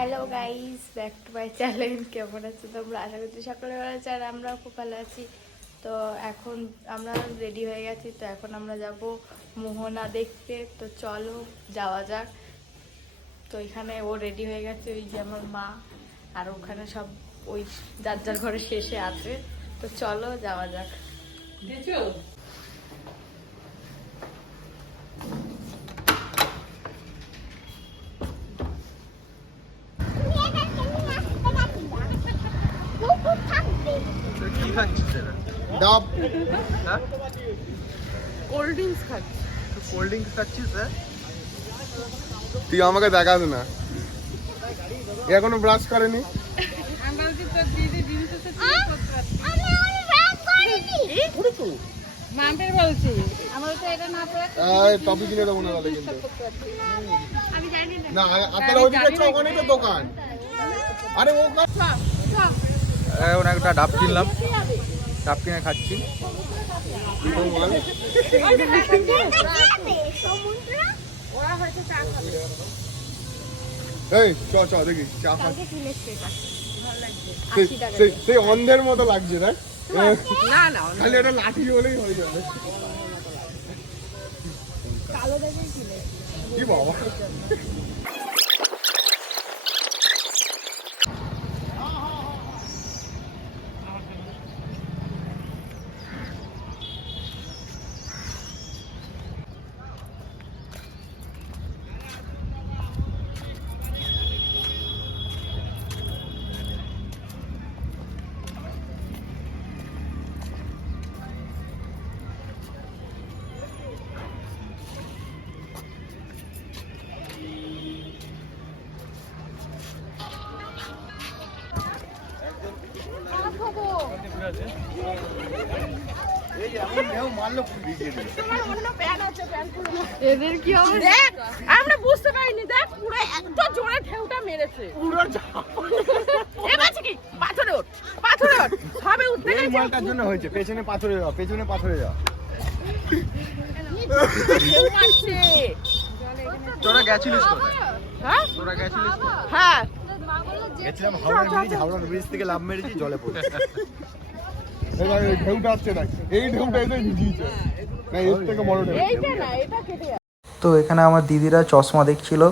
Hello guys, back to my channel. কেমন আছো তোমরা? আশা করছি সকালে ভালো আছো আর আমরাও খুব ভালো আছি। তো এখন আমরা রেডি হয়ে গেছি, তো এখন আমরা যাব মোহনা দেখতে। তো চলো যাওয়া যাক। তো এখানে ও রেডি হয়ে গেছে, ওই যে আমার মা, আর ওখানে সব ওই যার যার ঘরে শেষে আছে। তো চলো যাওয়া যাক। কি খাচ্ছিস এটা? ডাব হ্যাঁ, কোল্ড ড্রিঙ্কস খাচ্ছি। তুই কোল্ড ড্রিঙ্কস খাচ্ছিস? হ্যাঁ, তুই আমাকে দেখাস না, এখনো ব্রাশ করেনি। টপি কিনে দেবো না তাহলে কিন্তু। না আপনারা ওইদিকে চ, ওখানে তো দোকান। আরে ও এখন একটা ডাব কিনলাম, ডাব কিনে খাচ্ছি। এই চ চ দেখি চা খাচ্ছি। সেই অন্ধের মতো লাগছে না? খালি একটা লাঠি হলেই হয়ে যাবে। কি বাবা, এদের কি হবে? দেখ, আমরা বুঝতে পারিনি। দেখ পুরো এত জোরে ঢেউটা মেরেছে, পুরো এবার কি পাথরে ওঠ, পাথরে ওঠ, সবে উঠতে এই গেছে। মালটার জন্য হয়েছে। পেছনে পাথরে যাও, পেছনে পাথরে যাও। ঢেউ আসছে। তোরা গেছিলিস কোথায়? হ্যাঁ তোরা গেছিলিস কোথায়? হ্যাঁ, গেছিলাম হাওড়া ব্রিজ, হাওড়া ব্রিজ থেকে লাভ মেরেছি, জলে পড়ে। এবার এই ঢেউটা আসছে না, এই ঢেউটা এসে ভিজিয়েছে না, এর থেকে বড় ঢেউ। এইটা না, এটা কেটে যাবে। তো এখানে আমার দিদিরা চশমা দেখছিল,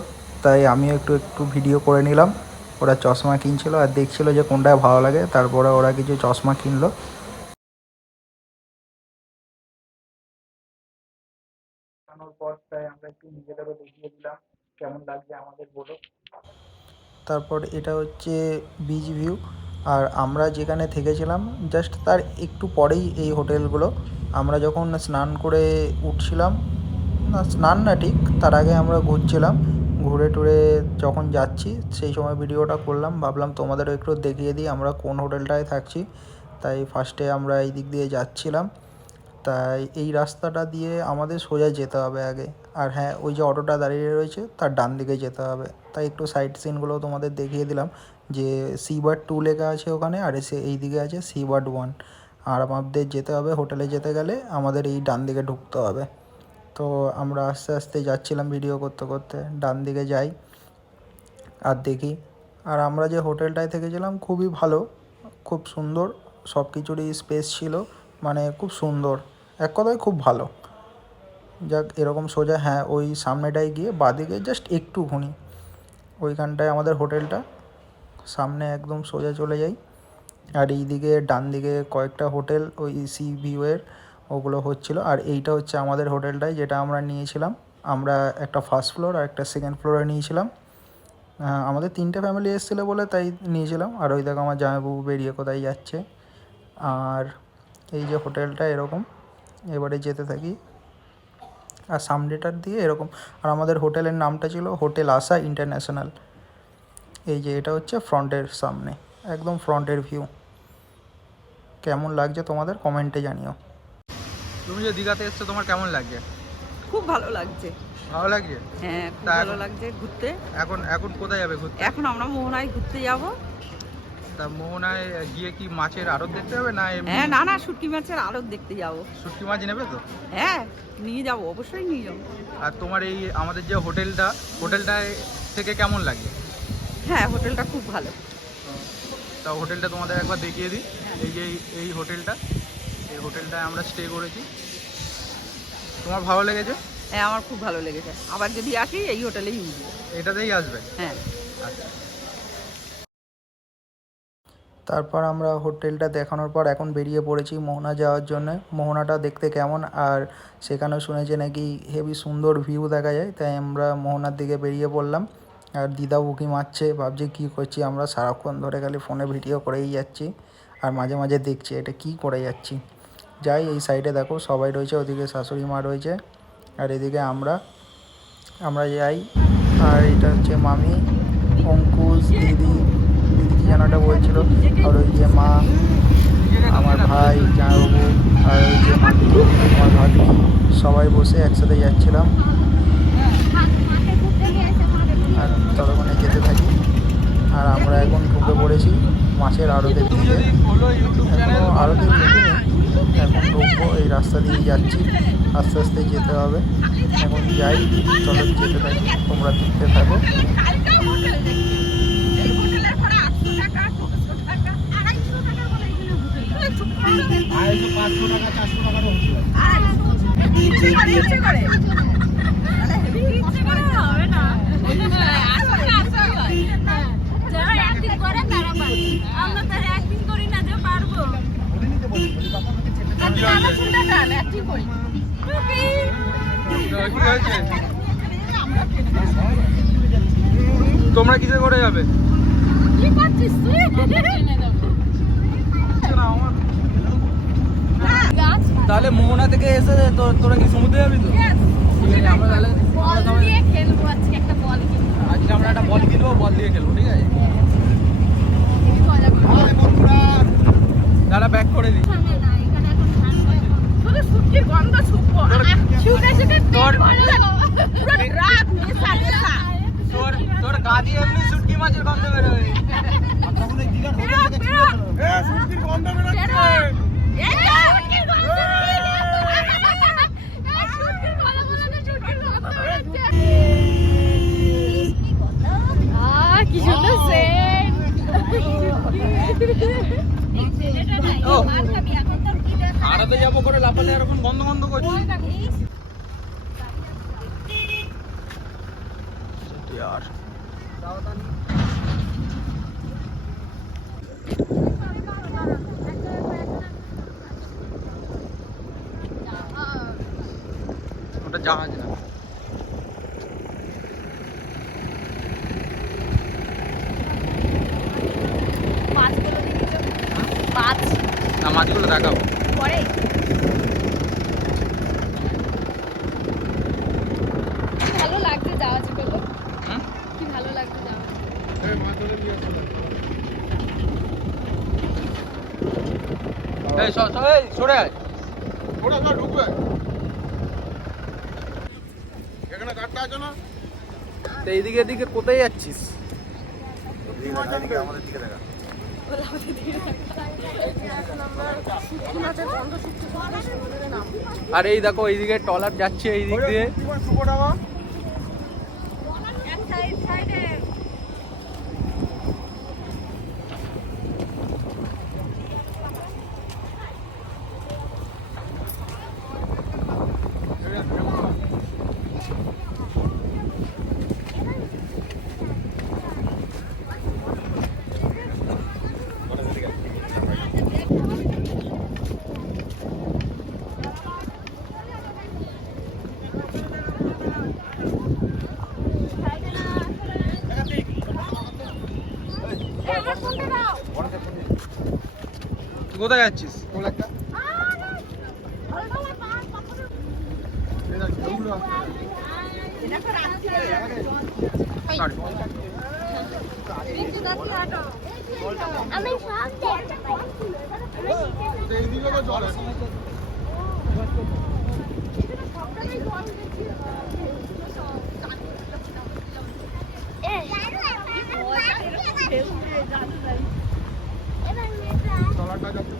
তাই আমিও একটু একটু ভিডিও করে নিলাম। ওরা চশমা কিনছিল আর দেখছিল যে কোনটায় ভালো লাগে, তারপরে ওরা কিছু চশমা কিনলো। আমরা একটু নিজেদেরও দেখিয়ে দিলাম কেমন লাগছে আমাদের বলো। তারপর এটা হচ্ছে বিচ ভিউ, আর আমরা যেখানে থেকেছিলাম জাস্ট তার একটু পরেই এই হোটেলগুলো। আমরা যখন স্নান করে উঠছিলাম, না স্নান না ঠিক তার আগে আমরা ঘুরছিলাম, ঘুরে টুরে যখন যাচ্ছি সেই সময় ভিডিওটা করলাম, ভাবলাম তোমাদেরও একটু দেখিয়ে দিই আমরা কোন হোটেলটায় থাকছি। তাই ফার্স্টে আমরা এই দিক দিয়ে যাচ্ছিলাম, তাই এই রাস্তাটা দিয়ে আমাদের সোজা যেতে হবে আগে। আর হ্যাঁ, ওই যে অটোটা দাঁড়িয়ে রয়েছে তার ডান দিকে যেতে হবে। তাই একটু সাইড সিনগুলো তোমাদের দেখিয়ে দিলাম, যে সি বার্ড 2 লেখা আছে ওখানে, আর এসে এই দিকে আছে সি বার্ড 1। আর আমাদের যেতে হবে হোটেলে যেতে গেলে আমাদের এই ডান দিকে ঢুকতে হবে। তো আমরা আস্তে আস্তে যাচ্ছিলাম ভিডিও করতে করতে, ডান দিকে যাই আর দেখি। আর আমরা যে হোটেলটায় থেকেছিলাম খুবই ভালো, খুব সুন্দর, সব কিছুরই স্পেস ছিল, মানে খুব সুন্দর, এক কথায় খুব ভালো। যাক, এরকম সোজা, হ্যাঁ ওই সামনেটায় গিয়ে বাঁদিকে জাস্ট একটুখানি ওইখানটায় আমাদের হোটেলটা, সামনে একদম সোজা চলে যাই। আর এই দিকে ডান দিকে কয়েকটা হোটেল ওই সি ভিউয়ের ওগুলো হচ্ছিলো। আর এইটা হচ্ছে আমাদের হোটেলটাই যেটা আমরা নিয়েছিলাম। আমরা একটা ফার্স্ট ফ্লোর আর একটা সেকেন্ড ফ্লোরে নিয়েছিলাম। আমাদের 3টে ফ্যামিলি এসেছিলো বলে তাই নিয়েছিলাম। আর ওই দেখো আমার জামাইবাবু বেরিয়ে কোথায় যাচ্ছে। আর এই যে হোটেলটা এরকম, এবারে যেতে থাকি আর সামনেটার দিয়ে এরকম। আর আমাদের হোটেলের নামটা ছিল হোটেল আশা ইন্টারন্যাশনাল। এই যে এটা হচ্ছে ফ্রন্টের সামনে, একদম ফ্রন্টের ভিউ। কেমন লাগছে তোমাদের কমেন্টে জানিও। তুমি যে দীঘাতে এসছো তোমার কেমন লাগছে? খুব ভালো লাগছে। ভালো লাগছে? হ্যাঁ, খুব তা ভালো লাগছে ঘুরতে। এখন এখন কোথায় যাবে ঘুরতে? এখন আমরা মোহনায় ঘুরতে যাব। তা মোহনায় গিয়ে কি মাছের আড়ত দেখতে হবে না এমনি? হ্যাঁ, না শুটকি মাছের আড়ত দেখতে যাব। শুটকি মাছ নেবে তো? হ্যাঁ, নিয়ে যাব, অবশ্যই নিয়ে যাব। আর তোমার এই আমাদের যে হোটেলটায় থেকে কেমন লাগে? হ্যাঁ, হোটেলটা খুব ভালো। তা হোটেলটা তোমাদের একবার দেখিয়ে দিই। এই যে এই হোটেলটায় আমরা স্টে করেছি। তোমার ভালো লেগেছে? হ্যাঁ, আমার খুব ভালো লেগেছে। আবার যদি আসি এই হোটেলেই উঠবো। এটাতেই আসবে? হ্যাঁ। আচ্ছা। তারপর আমরা হোটেলটা দেখানোর পর এখন বেরিয়ে পড়েছি মোহনা যাওয়ার জন্য। মোহনাটা দেখতে কেমন, আর সেখানেও শুনেছি নাকি হেভি সুন্দর ভিউ দেখা যায়, তাই আমরা মোহনার দিকে বেরিয়ে পড়লাম। আর দিদা উঁকি মারছে, ভাবছে কী করছি আমরা, সারাক্ষণ ধরে খালি ফোনে ভিডিও করেই যাচ্ছি আর মাঝে মাঝে দেখছি এটা কি করে যাচ্ছি। যাই, এই সাইডে দেখো সবাই রয়েছে, ওদিকে শাশুড়ি মা রয়েছে আর এদিকে আমরা যাই। আর এটা হচ্ছে মামি, অঙ্কুশ, দিদি কি যেন একটা বলছিল, আর ওই যে মা, আমার ভাই, জামাইবাবু, আর ওই যে মাটি, আমার ভাগ্নি, সবাই বসে একসাথে যাচ্ছিলাম। আর ততক্ষণে যেতে থাকি। আর আমরা এখন ঢুকে পড়েছি মাছের আড়তের দিকে। এখনও আড়তের ঢুকিনি, এখন ঢুকবো। এই রাস্তা দিয়ে যাচ্ছি, আস্তে আস্তে যেতে হবে। এখন যাই, চলো যেতে থাকি, তোমরা দেখতে থাকো। তোমরা কিসে করে যাবে? তাহলে মোহনা থেকে এসে তোরা কি সমুদ্রে যাবি তো? আমরা তাহলে আজকে আমরা একটা বল কিনবো, বল দিয়ে খেলবো, ঠিক আছে? দাদা ব্যাক করে দিই। তোর গা দিয়ে এমনি শুটকি মাছের গন্ধ বেরোবে। কি সুন্দর সেন্ট। আড়াতে যাবো করে লাফালে এরকম বন্ধ বন্ধ করছি। यार ওটা জাহাজ না। মাছগুলো দেখেছো? মাছ না, মাছগুলো দেখাবো পরে। ভালো লাগছে জাহাজগুলো, কি ভালো লাগছে জাহাজ। এই সরে আয়। ওরা সব ঢুকবে এখানে, কাটটা আছে না? তো এইদিকে এদিকে কোথায় যাচ্ছিস? আমাদের দিকে দেখা। আর এই দেখো এইদিকে ট্রলার যাচ্ছে এই দিক দিয়ে। তুই কোথায় যাচ্ছিস? এইদিকে তো জল আছে। ট্রলারটা যাচ্ছে।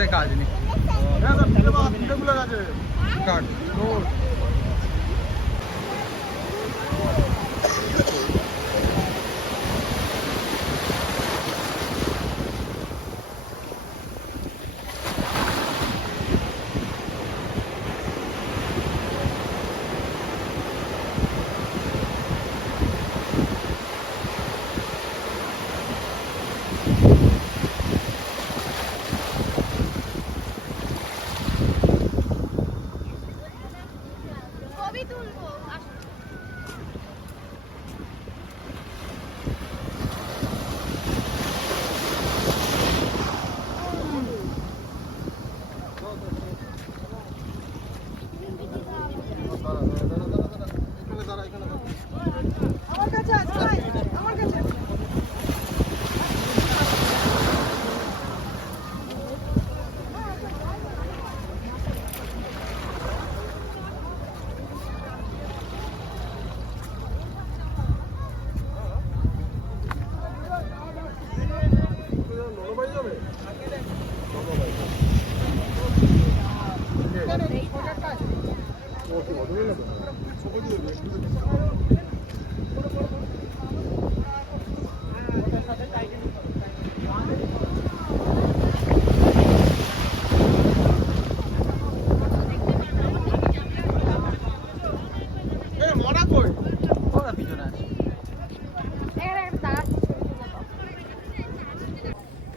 এতে কাজ নেই। কাট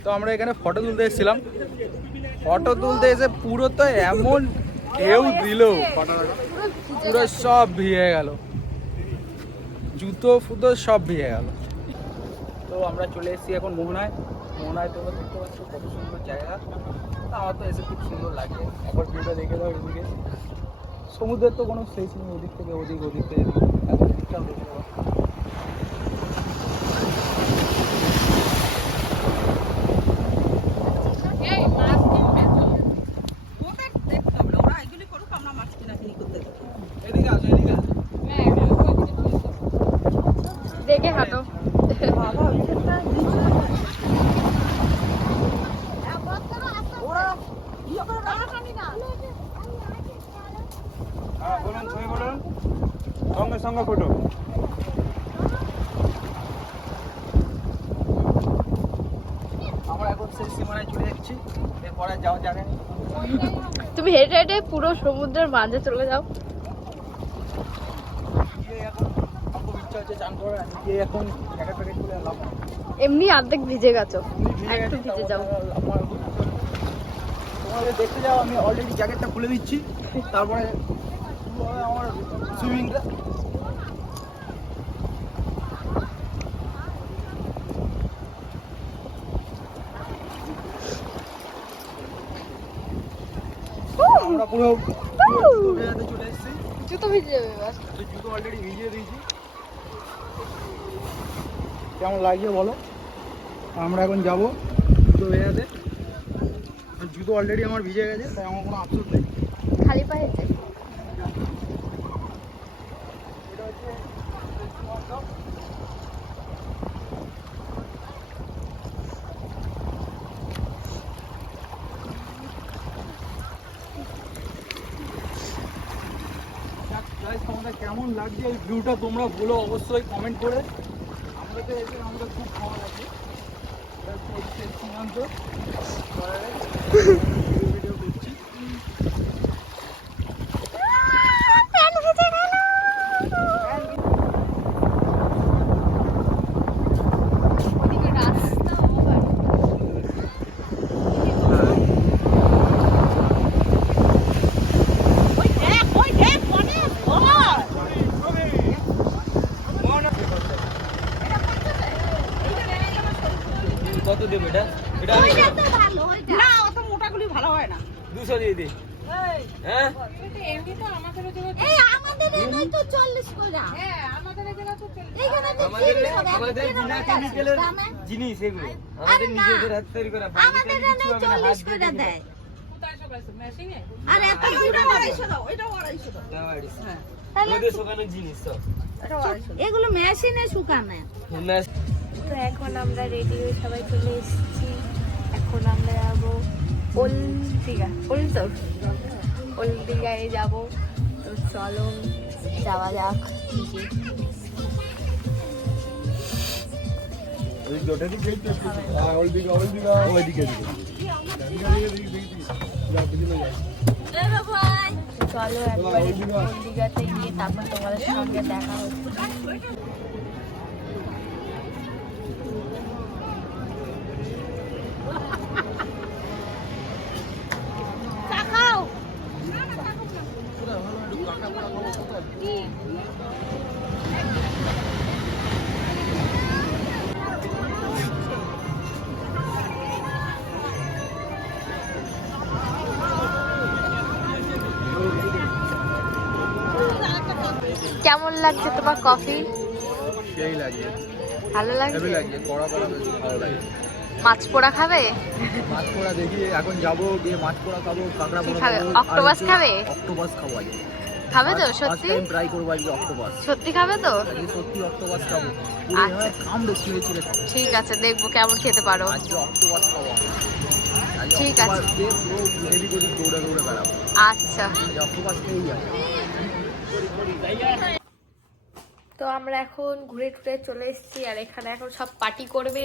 তো আমরা এখানে ফটো তুলতে এসেছিলাম, ফটো তুলতে এসে পুরো তো এমন ঢেউ দিল, পুরো সব ভিজে গেল, জুতো ফুতো সব ভিজে গেল। তো আমরা চলে এসেছি এখন মোহনায়। মোহনায় তোমরা দেখতে পাচ্ছ কত সুন্দর জায়গা। তো আমার তো এসে খুব সুন্দর লাগে। একবার ভিউটা দেখে দাও এদিকে, সমুদ্রের তো কোনো শেষ নেই, ওদিক থেকে ওদিক, ওদিক থেকে এদিক, এত ঠিকঠাক দেখে দাও। দেখে হাঁটো। সঙ্গে সঙ্গে ফটো। আমরা এখন সেই সীমানায় চলে যাচ্ছি, এরপরে যাওয়া যাবে না। তুমি হেঁটে হেঁটে পুরো সমুদ্রের মাঝে চলে যাও। খুব ইচ্ছা হচ্ছে চান করার, আমি গিয়ে এখন জ্যাকেট প্যাকেট খুলে এলাম। এমনি অর্ধেক ভিজে গেছো, একটু ভিজে যাও। তোমাদের দেখতে যাও, আমি অলরেডি জ্যাকেটটা খুলে দিচ্ছি, তারপরে আমার সুইমিংটা। আমরা পুরো ভেজাতে চলে এসেছি, জুতো ভিজে যাবে এবার। জুতো অলরেডি ভিজিয়ে দিয়েছি। কেমন লাগছে বলো? আমরা এখন যাবো জুতো ভেজাতে। জুতো অলরেডি আমার ভিজে গেছে, তাই আমার কোনো আফসোস নেই। খালি পায়ে যাই। এটা হচ্ছে তোমাদের কেমন লাগছে এই ভিউটা তোমরা বলো অবশ্যই কমেন্ট করে। আমাদের এসে আমাদের খুব ভালো লাগছে। সীমান্ত ভিডিও করছি। কত দেবে এটা? এটা না অত মোটাগুলি ভালো হয় না। 200 দিয়ে দিই। হ্যাঁ এই আমাদের এখানে তো 40 করে। হ্যাঁ আমাদের এখানে তো 40। এইখানে তো আমাদের বিনা কেমিক্যালের জিনিস এগুলো, আমাদের নিজেদের হাতে তৈরি করা। আমাদের এখানে 40 করে দেয়। আর এত ওইটা 250 দাও, ওইটাও 250 দাও। হ্যাঁ, ওদের শোকানোর জিনিস তো। এগুলো মেশিনে শুকানো। তো এখন আমরা রেডি হয়ে সবাই চলে এসেছি। এখন আমরা যাবো ওল্ড দীঘায় যাবো, তো চলো যাওয়া যাক। চলো একবারে ওল্ড দীঘাতে গিয়ে তারপর তোমাদের সঙ্গে দেখা হচ্ছে। কেমন লাগছে তোমার কফি? সেই লাগে, ভালো লাগছে? হেভি লাগছে, কড়া কড়া বেশ ভালো লাগে। মাছ পোড়া খাবে? মাছ পোড়া দেখি, এখন যাবো গিয়ে মাছ পোড়া খাবো, কাঁকড়া কি পোড়া খাবে? খাবো, অক্টোপাস খাবে? অক্টোপাস খাবো আজকে। খাবে তো সত্যি? ট্রাই করবো আজকে অক্টোপাস। সত্যি খাবে তো? আজকে সত্যি অক্টোপাস খাবো, আচ্ছা। কামড়ে ছিঁড়ে ছিঁড়ে খাবো। ঠিক আছে, দেখবো কেমন খেতে পারো। আজকে অক্টোপাস খাবো আমরা। আজকে ঠিক আছে। অক্টোপাস দিয়ে পুরো এদিক ওদিক দৌড়ে দৌড়ে বেড়াবো। আচ্ছা, আজকে অক্টোপাস খেয়েই যাবো। তো আমরা এখন ঘুরে টুরে চলে এসেছি, আর এখানে এখন সব পার্টি করবে।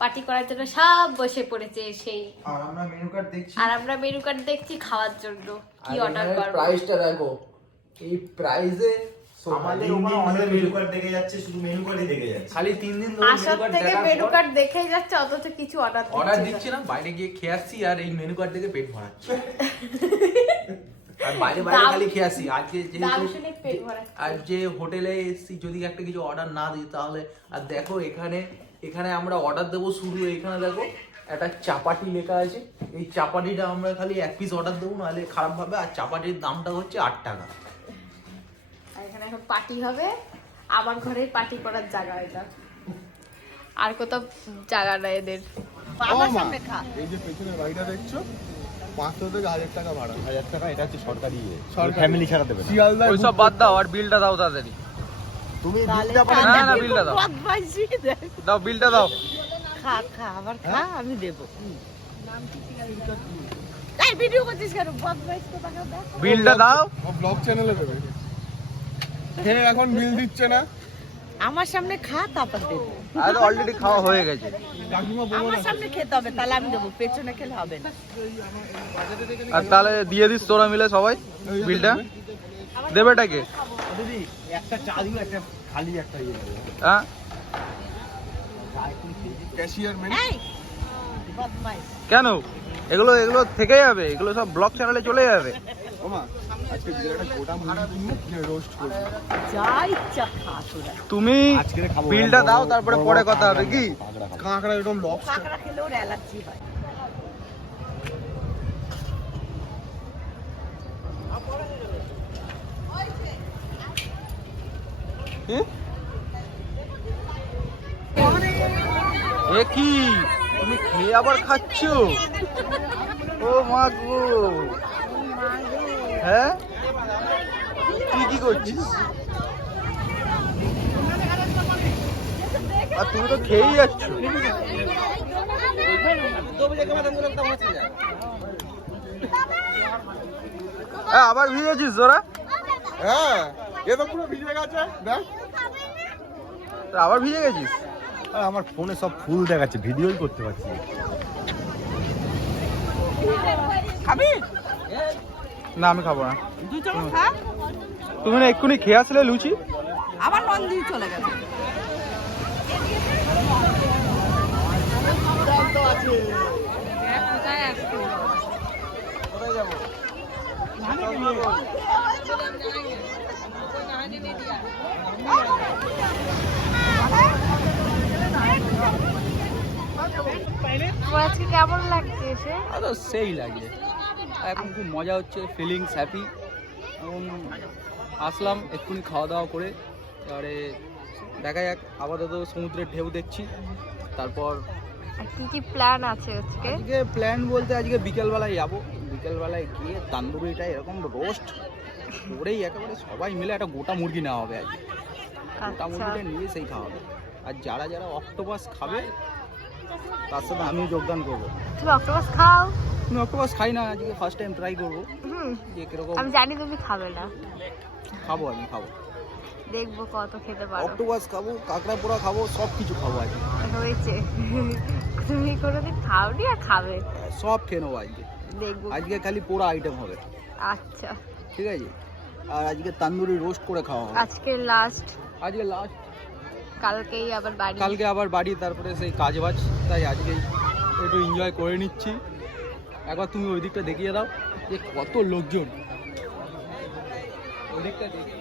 পার্টি করার জন্য সব বসে পড়েছে সেই, আর আমরা মেনু কার্ড দেখছি। আর আমরা মেনু কার্ড দেখছি খাওয়ার জন্য কি অর্ডার করব। প্রাইসটা দেখো, এই প্রাইসে আমাদের ওখানে অনেক মেনু কার্ড দেখে যাচ্ছে, শুধু মেনু কার্ডই দেখে যাচ্ছে। খালি 3 দিন ধরে আসার থেকে মেনু কার্ড দেখেই যাচ্ছে, অথচ কিছু অর্ডার দিচ্ছি না। বাইরে গিয়ে খেয়ে আসছি আর এই মেনু কার্ড দেখে পেট ভরাচ্ছি। আর বাইরে বাইরে খালি খেয়ে আসি। আজকে দাম যেহেতু শুনে পেট ভরা। আর যে হোটেলে এসছি, যদি একটা কিছু অর্ডার না দিই তাহলে, আর দেখো এখানে আমরা অর্ডার দেবো শুরু, এখানে দেখো একটা চাপাটি লেখা আছে। এই চাপাটিটা আমরা খালি 1 পিস অর্ডার দেবো, নাহলে খারাপ ভাবে। আর চাপাটির দামটা হচ্ছে 8 টাকা। আর এখানে এখন পার্টি হবে, আমার ঘরে পার্টি করার জায়গা এটা, আর কোথাও জায়গা নাই এদের। আমার সামনে খা। এই যে পেছনে বাড়িটা দেখছো, 500 থেকে 1000 টাকা ভাড়া। 1000 টাকা, এটা হচ্ছে সরকারি, সরকারি। ফ্যামিলি ছাড়া দেবে না। শিয়ালদায় ওইসব বাদ দাও, আর বিলটা দাও তাড়াতাড়ি। তুমি তাহলে দিতে পারো না, না, বিলটা দাও। বদমাইশি দেখ। দাও বিলটা দাও। খা খা, আবার খা, আমি দেবো। এই ভিডিও করছিস কেন? বদমাইশ কোথাকার দেখ। বিলটা দাও। ব্লগ চ্যানেলে দেবে। খেয়ে এখন বিল দিচ্ছে না। আমার সামনে খা, তারপর দেবো। আর অলরেডি খাওয়া হয়ে গেছে। কাকিমা বলো আমার না। সামনে খেতে হবে, তাহলে আমি দেবো। পেছনে খেলে হবে না। আর তাহলে দিয়ে দিস তোরা মিলে সবাই বিলটা। দেবেটাকে দিদি একটা চা দিও, একটা খালি একটা ইয়ে দেবে। হ্যাঁ, ক্যাশিয়ার মেন। এই বদমাইশ। কেন? এগুলো থেকে যাবে, এগুলো সব ব্লগ চ্যানেলে চলে যাবে। ওমা, আজকে বিরাট একটা গোটা মুরগি কিনে রোস্ট করব। যা ইচ্ছা খা তোরা। তুমি আজকে খাবো বিলটা দাও, তারপরে পরে কথা হবে কি? কাঁকড়া একদম লবস্টার। কাঁকড়া খেলে ওর অ্যালার্জি হয়। এ কি, তুমি খেয়ে আবার খাচ্ছ? ও মা গো। হ্যাঁ, তুই কি করছিস? আর তুমি তো খেয়েই যাচ্ছ। আবার ভিজেছিস তোরা? হ্যাঁ, এ তো পুরো ভিজে গেছে। দেখ, আবার ভিজে গেছিস? আর আমার ফোনে সব ফুল দেখাচ্ছে, ভিডিওই করতে পারছি না। খাবি? না, আমি খাবো না। দুই চামচ খা। তুমি না এক্ষুনি খেয়ে আসলে লুচি। আবার মন দিয়ে চলে গেছে। তোমার আজকে কেমন লাগছে এসে? তো সেই লাগে, এখন খুব মজা হচ্ছে, ফিলিংস হ্যাপি। এখন আসলাম এক্ষুনি খাওয়া দাওয়া করে, এবারে দেখা যাক। আপাতত সমুদ্রের ঢেউ দেখছি, তারপর আর কি কি প্ল্যান আছে আজকে? আজকে প্ল্যান বলতে আজকে বিকেলবেলায় যাবো। বিকেলবেলায় গিয়ে তান্দুরিটা এরকম রোস্ট করেই একেবারে সবাই মিলে একটা গোটা মুরগি নেওয়া হবে আজকে। গোটা মুরগিটা নিয়ে সেই খাওয়া হবে। আর যারা যারা অক্টোপাস খাবে তার সাথে আমিও যোগদান করবো। তুমি অক্টোপাস খাও? আমি অক্টোপাস খাই না, আজকে ফার্স্ট টাইম ট্রাই করবো যে কিরকম। আমি জানি তুমি খাবে না। খাবো, আমি খাবো, দেখবো কত খেতে পারো। অক্টোপাস খাবো, কাঁকড়া পোড়া খাবো, সব কিছু খাবো আজকে। হয়েছে, তুমি কোনোদিন খাওনি আর খাবে। সব খেয়ে নেবো আজকে। দেখবো। আজকে খালি পোড়া আইটেম হবে। আচ্ছা ঠিক আছে, আর আজকে তান্দুরি রোস্ট করে খাওয়া হবে। আজকে লাস্ট, আজকে লাস্ট, কালকেই আবার বাড়ি। কালকে আবার বাড়ি, তারপরে সেই কাজ বাজ, তাই আজকে একটু এনজয় করে নিচ্ছি। একবার তুমি ওই দিকটা দেখিয়ে দাও যে কত লোকজন ওই দিকটা দেখি।